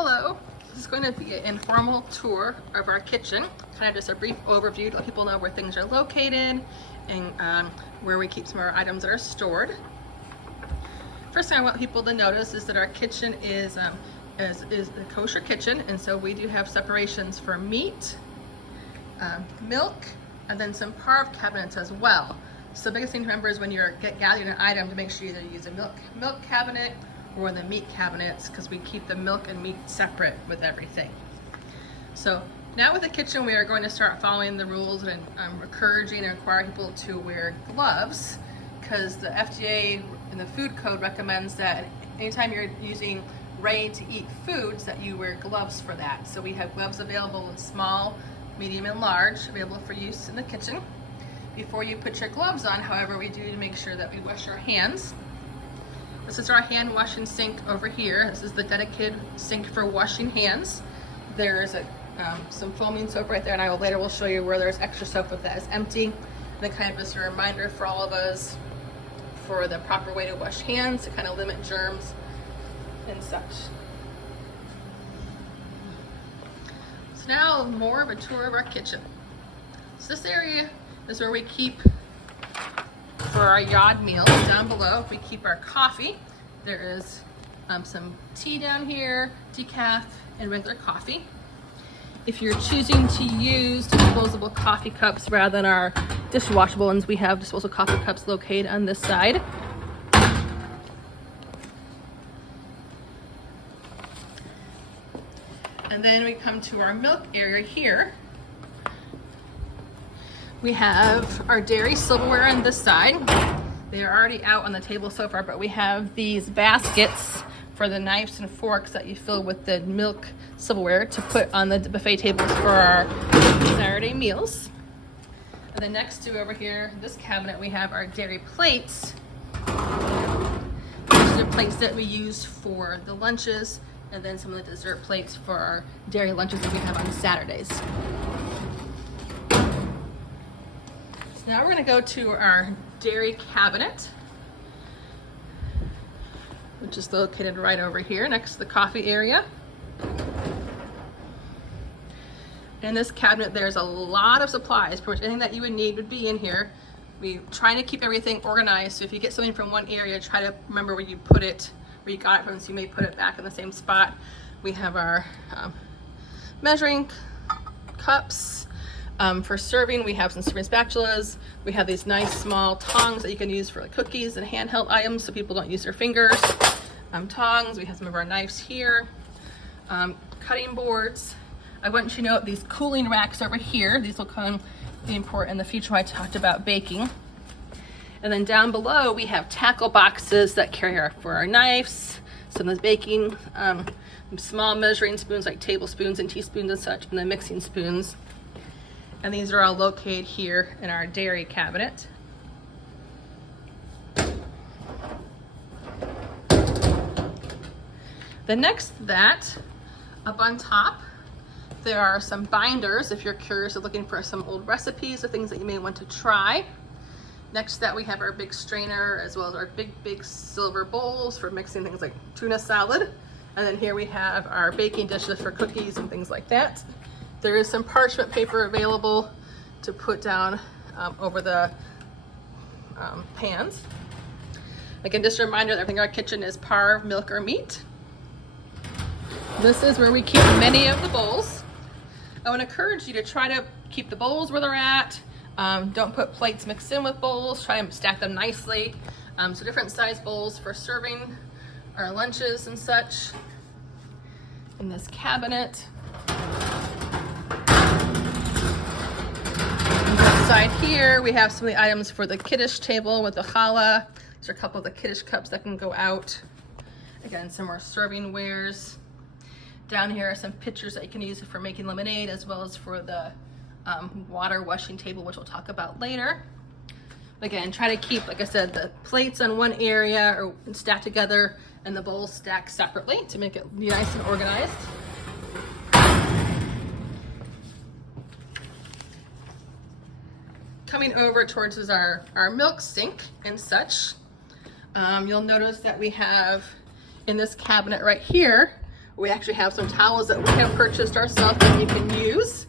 Hello, this is going to be an informal tour of our kitchen, kind of just a brief overview to let people know where things are located and where we keep some of our items that are stored. First thing I want people to notice is that our kitchen is a kosher kitchen, and so we do have separations for meat, milk, and then some parve cabinets as well. So the biggest thing to remember is when you're gathering an item to make sure you either use a milk cabinet or the meat cabinets, because we keep the milk and meat separate with everything. So now with the kitchen, we are going to start following the rules and encouraging and requiring people to wear gloves, because the FDA and the food code recommends that anytime you're using ready-to-eat foods that you wear gloves for that. So we have gloves available in small, medium, and large, available for use in the kitchen. Before you put your gloves on, however, we do make sure that we wash our hands. This is our hand washing sink over here. This is the dedicated sink for washing hands. There's some foaming soap right there, and I will later show you where there's extra soap if that is empty. And then kind of just a reminder for all of us for the proper way to wash hands to kind of limit germs and such. So now more of a tour of our kitchen. So this area is where we keep, for our yod meals. Down below we keep our coffee. There is some tea down here, decaf, and regular coffee. If you're choosing to use disposable coffee cups rather than our dishwashable ones, we have disposable coffee cups located on this side. And then we come to our milk area here. We have our dairy silverware on this side. They are already out on the table so far, but we have these baskets for the knives and forks that you fill with the milk silverware to put on the buffet tables for our Saturday meals. And then next to over here, this cabinet, we have our dairy plates. These are plates that we use for the lunches, and then some of the dessert plates for our dairy lunches that we have on Saturdays. Now we're going to go to our dairy cabinet, which is located right over here next to the coffee area. In this cabinet, there's a lot of supplies. Pretty much anything that you would need would be in here. We try to keep everything organized, so if you get something from one area, try to remember where you put it, where you got it from, so you may put it back in the same spot. We have our measuring cups. For serving, we have some serving spatulas. We have these nice small tongs that you can use for like cookies and handheld items so people don't use their fingers. Tongs, we have some of our knives here. Cutting boards. I want you to know these cooling racks over here. These will come be important in the future when I talked about baking. And then down below, we have tackle boxes that carry for our knives, some of the baking, small measuring spoons like tablespoons and teaspoons and such, and then mixing spoons. And these are all located here in our dairy cabinet. Then next to that, up on top, there are some binders if you're curious or looking for some old recipes or things that you may want to try. Next to that, we have our big strainer as well as our big silver bowls for mixing things like tuna salad. And then here we have our baking dishes for cookies and things like that. There is some parchment paper available to put down over the pans. Again, just a reminder that everything in our kitchen is parve, milk, or meat. This is where we keep many of the bowls. I want to encourage you to try to keep the bowls where they're at. Don't put plates mixed in with bowls. Try and stack them nicely. So different size bowls for serving our lunches and such. In this cabinet. Side here, we have some of the items for the kiddush table with the challah. These are a couple of the kiddush cups that can go out. Again, some more serving wares. Down here are some pitchers that you can use for making lemonade, as well as for the water washing table, which we'll talk about later. Again, try to keep, like I said, the plates on one area or stacked together and the bowls stacked separately to make it nice and organized. Coming over towards our milk sink and such, you'll notice that we have in this cabinet right here, We actually have some towels that we have purchased ourselves that you can use.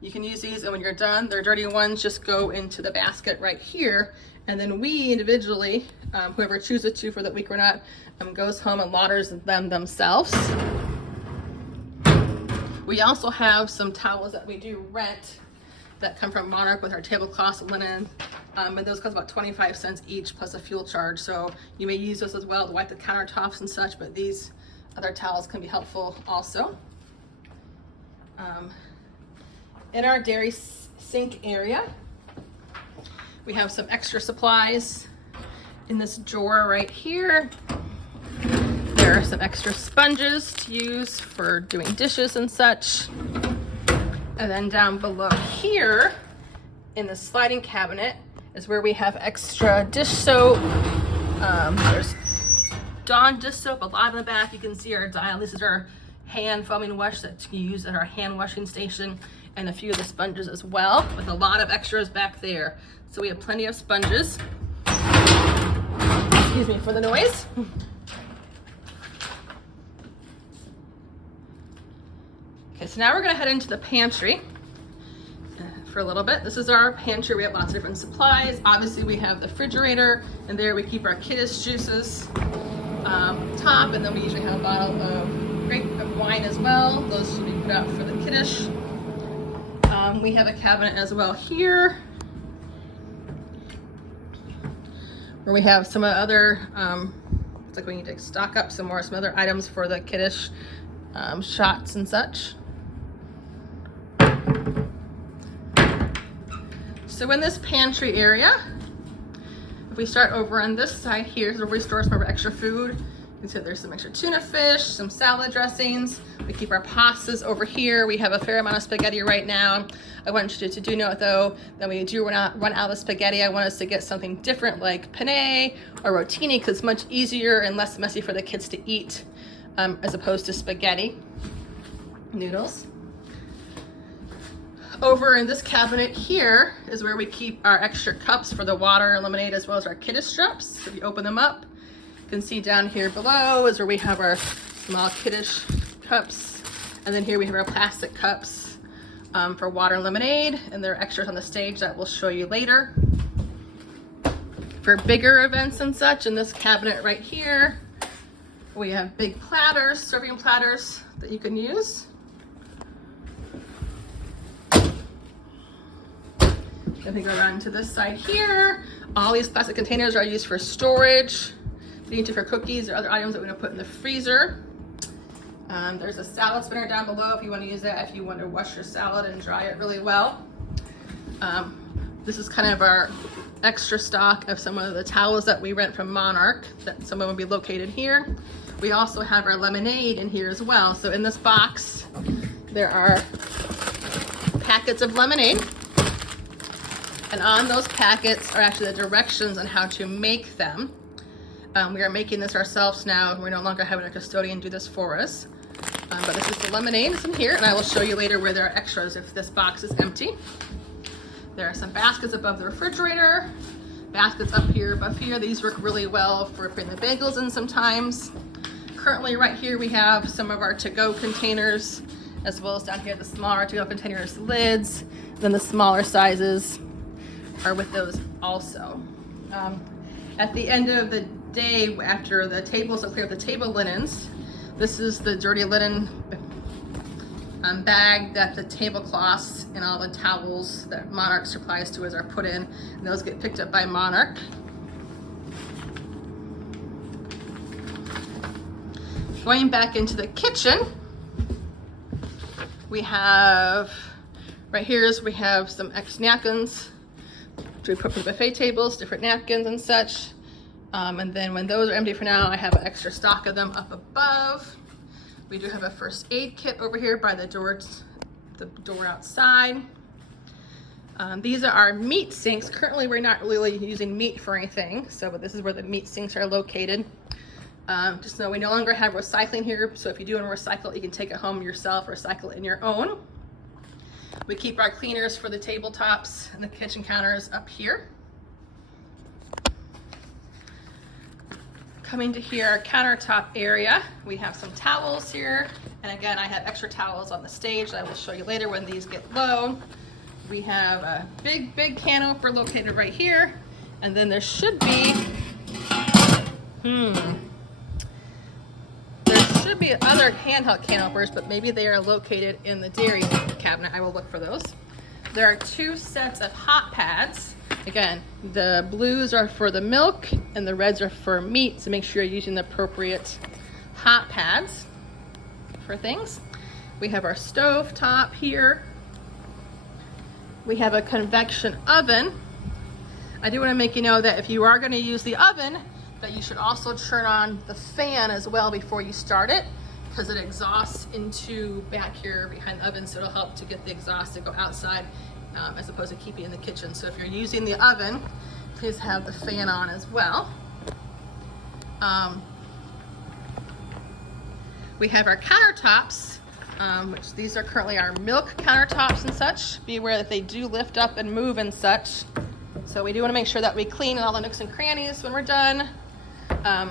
You can use these, and when you're done, their dirty ones just go into the basket right here. And then we individually, whoever chooses to for the week or not, goes home and launders them themselves. We also have some towels that we do rent that come from Monarch with our tablecloths and linen. And those cost about 25 cents each plus a fuel charge. So you may use those as well to wipe the countertops and such, but these other towels can be helpful also. In our dairy sink area, we have some extra supplies in this drawer right here. There are some extra sponges to use for doing dishes and such. And then down below here in the sliding cabinet is where we have extra dish soap. There's Dawn dish soap, a lot in the back. You can see our dial. This is our hand foaming wash that we use at our hand washing station, and a few of the sponges as well, with a lot of extras back there. So we have plenty of sponges. Excuse me for the noise. Okay, so now we're gonna head into the pantry for a little bit. This is our pantry. We have lots of different supplies. Obviously we have the refrigerator, and there we keep our kiddish juices top, and then we usually have a bottle of grape wine as well. Those should be put out for the kiddish. We have a cabinet as well here where we have some other, it's like we need to stock up some other items for the kiddish shots and such. So in this pantry area, if we start over on this side here, is where we store some of our extra food. You can see there's some extra tuna fish, some salad dressings. We keep our pastas over here. We have a fair amount of spaghetti right now. I want you to do note though, that when you do run out of spaghetti, I want us to get something different like penne or rotini, because it's much easier and less messy for the kids to eat as opposed to spaghetti noodles. Over in this cabinet here is where we keep our extra cups for the water and lemonade, as well as our kiddish drops. So if you open them up, you can see down here below is where we have our small kiddish cups. And then here we have our plastic cups for water and lemonade, and there are extras on the stage that we'll show you later. For bigger events and such, in this cabinet right here, we have big platters, serving platters that you can use. If we go around to this side here, all these plastic containers are used for storage. If you need to for cookies or other items that we're gonna put in the freezer. There's a salad spinner down below if you want to use that, if you want to wash your salad and dry it really well. This is kind of our extra stock of some of the towels that we rent from Monarch, that some of them will be located here. We also have our lemonade in here as well. So in this box, there are packets of lemonade. And on those packets are actually the directions on how to make them. We are making this ourselves now. We're no longer having a custodian do this for us. But this is the lemonade, it's in here, and I will show you later where there are extras if this box is empty. There are some baskets above the refrigerator, baskets up here, above here. These work really well for putting the bagels in sometimes. Currently right here we have some of our to-go containers, as well as down here the smaller to-go containers lids. Then the smaller sizes are with those also. At the end of the day, after the tables are clear of the table linens, this is the dirty linen bag that the tablecloths and all the towels that Monarch supplies to us are put in, and those get picked up by Monarch. Going back into the kitchen, we have, right here is we have some extra napkins we put for buffet tables, different napkins and such. And then when those are empty for now, I have an extra stock of them up above. We do have a first aid kit over here by the door outside. These are our meat sinks. Currently, we're not really using meat for anything, but this is where the meat sinks are located. Just know we no longer have recycling here, so if you do want to recycle it, you can take it home yourself, recycle it in your own. We keep our cleaners for the tabletops and the kitchen counters up here. Coming to here, our countertop area, we have some towels here. And again, I have extra towels on the stage that I will show you later when these get low. We have a big can opener located right here. And then there should be, there should be other handheld can openers, but maybe they are located in the dairy cabinet. I will look for those. There are 2 sets of hot pads. Again, the blues are for the milk and the reds are for meat, so make sure you're using the appropriate hot pads for things. We have our stove top here. We have a convection oven. I do want to make you know that if you are going to use the oven, that you should also turn on the fan as well before you start it, because it exhausts into back here behind the oven, so it'll help to get the exhaust to go outside as opposed to keeping it in the kitchen. So if you're using the oven, please have the fan on as well. We have our countertops, which these are currently our milk countertops and such. Be aware that they do lift up and move and such. So we do want to make sure that we clean all the nooks and crannies when we're done,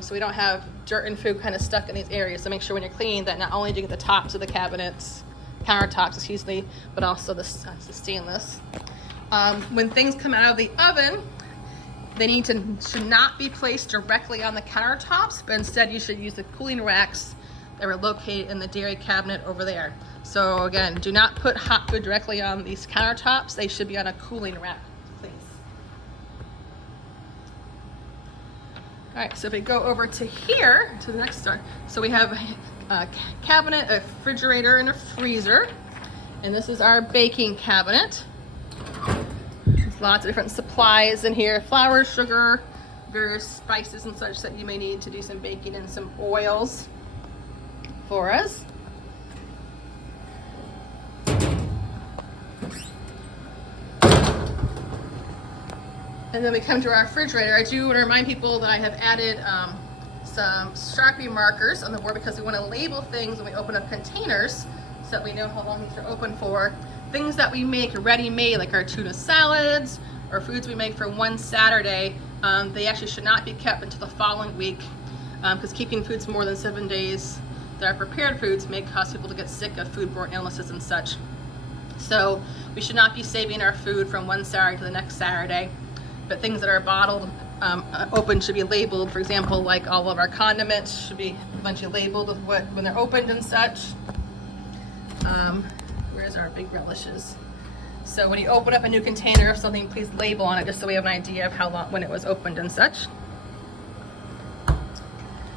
so we don't have dirt and food kind of stuck in these areas. So make sure when you're cleaning that not only do you get the tops of the cabinets, countertops, excuse me, but also the stainless. When things come out of the oven, they should not be placed directly on the countertops, but instead you should use the cooling racks that were located in the dairy cabinet over there. So again, do not put hot food directly on these countertops. They should be on a cooling rack, please. All right, so if we go over to here, to the next start, so we have a cabinet, a refrigerator, and a freezer. And this is our baking cabinet. There's lots of different supplies in here, flour, sugar, various spices and such that you may need to do some baking, and some oils for us. And then we come to our refrigerator. I do want to remind people that I have added some Sharpie markers on the board because we want to label things when we open up containers so that we know how long these are open for. Things that we make ready-made, like our tuna salads or foods we make for one Saturday, they actually should not be kept until the following week, because keeping foods more than 7 days that are prepared foods may cause people to get sick of foodborne illnesses and such. So we should not be saving our food from one Saturday to the next Saturday. But things that are bottled, open, should be labeled. For example, like all of our condiments should be eventually labeled with when they're opened and such. Where's our big relishes? So when you open up a new container of something, please label on it just so we have an idea of how long, when it was opened and such.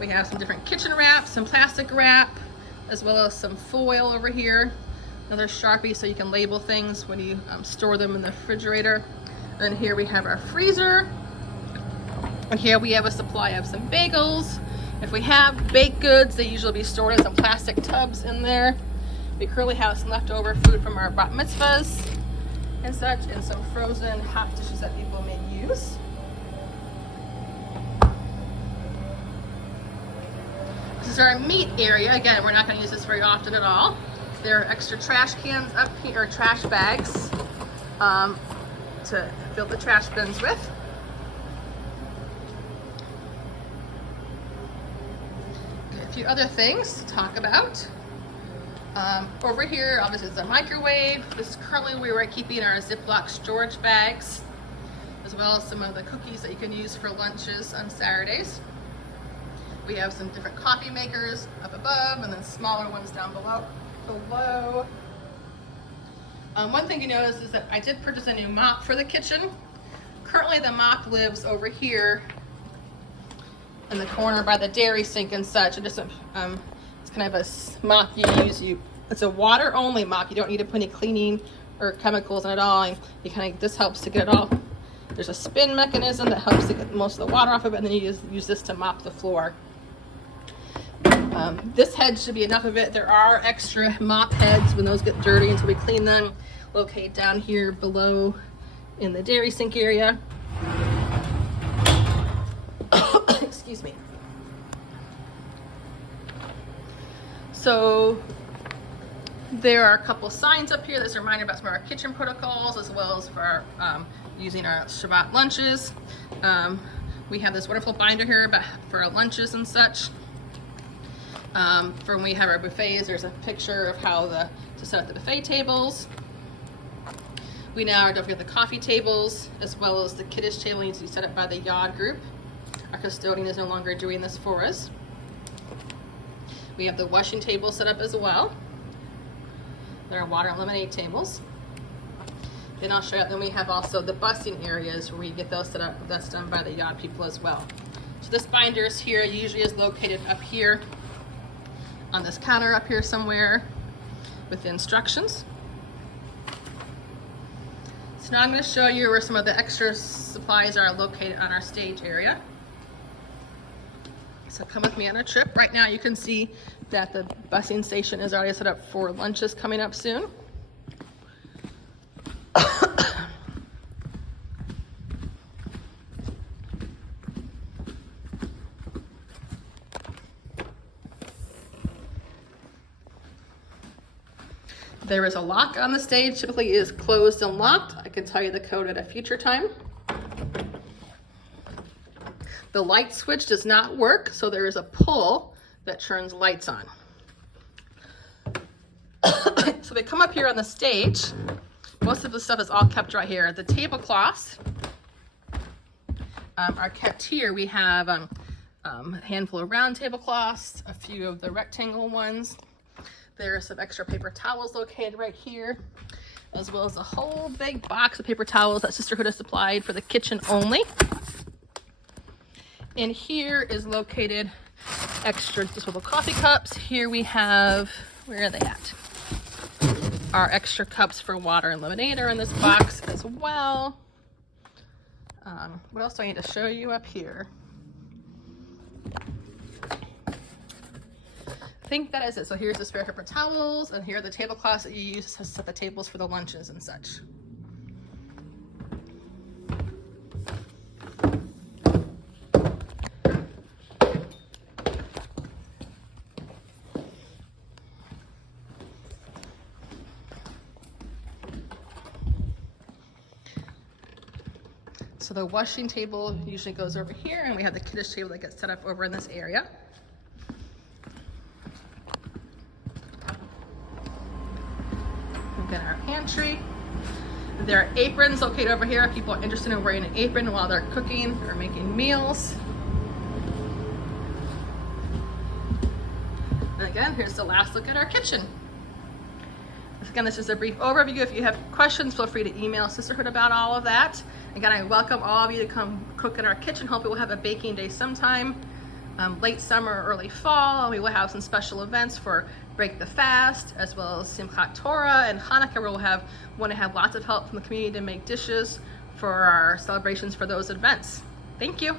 We have some different kitchen wraps, some plastic wrap, as well as some foil over here. Another Sharpie so you can label things when you store them in the refrigerator. And here we have our freezer. And here we have a supply of some bagels. If we have baked goods, they usually be stored in some plastic tubs in there. We currently have some leftover food from our bat mitzvahs and such, and some frozen hot dishes that people may use. This is our meat area. Again, we're not going to use this very often at all. There are extra trash cans up here, or trash bags, to fill the trash bins with. A few other things to talk about. Over here, obviously, is a microwave. This is currently where we're keeping our Ziploc storage bags, as well as some of the cookies that you can use for lunches on Saturdays. We have some different coffee makers up above, and then smaller ones down below. One thing you notice is that I did purchase a new mop for the kitchen. Currently the mop lives over here in the corner by the dairy sink and such. It's kind of a mop you use. It's a water only mop. You don't need to put any cleaning or chemicals in it at all. And this helps to get it all. There's a spin mechanism that helps to get most of the water off of it, and then you just use this to mop the floor. This head should be enough of it. There are extra mop heads when those get dirty until we clean them, located down here below in the dairy sink area. Excuse me. So there are a couple signs up here that's a reminder about some of our kitchen protocols, as well as for our, using our Shabbat lunches. We have this wonderful binder here for lunches and such. For when we have our buffets, there's a picture of how to set up the buffet tables. We now don't forget the coffee tables, as well as the kiddish table needs to be set up by the yard group. Our custodian is no longer doing this for us. We have the washing table set up as well. There are water and lemonade tables. Then I'll show you, then we have also the busing areas where we get those set up. That's done by the yard people as well. So this binder is here, usually is located up here on this counter up here somewhere with the instructions. So now I'm going to show you where some of the extra supplies are located on our stage area. So come with me on a trip. Right now you can see that the busing station is already set up for lunches coming up soon. There is a lock on the stage, typically is closed and locked. I can tell you the code at a future time. The light switch does not work, so there is a pull that turns lights on. So we come up here on the stage. Most of the stuff is all kept right here. The tablecloths are kept here. We have a handful of round tablecloths, a few of the rectangle ones. There are some extra paper towels located right here, as well as a whole big box of paper towels that Sisterhood has supplied for the kitchen only. And here is located extra disposable coffee cups. Here we have, where are they at? Our extra cups for water and lemonade are in this box as well. What else do I need to show you up here? I think that is it. So here's the spare paper towels, and here are the tablecloths that you use to set the tables for the lunches and such. So the washing table usually goes over here, and we have the kiddish table that gets set up over in this area. In our pantry. There are aprons located over here if people are interested in wearing an apron while they're cooking or making meals. And again, here's the last look at our kitchen. Again, this is a brief overview. If you have questions, feel free to email Sisterhood about all of that. Again, I welcome all of you to come cook in our kitchen. Hopefully we'll have a baking day sometime. Late summer or early fall. We will have some special events for Break the Fast, as well as Simchat Torah and Hanukkah, where we'll want to have lots of help from the community to make dishes for our celebrations for those events. Thank you.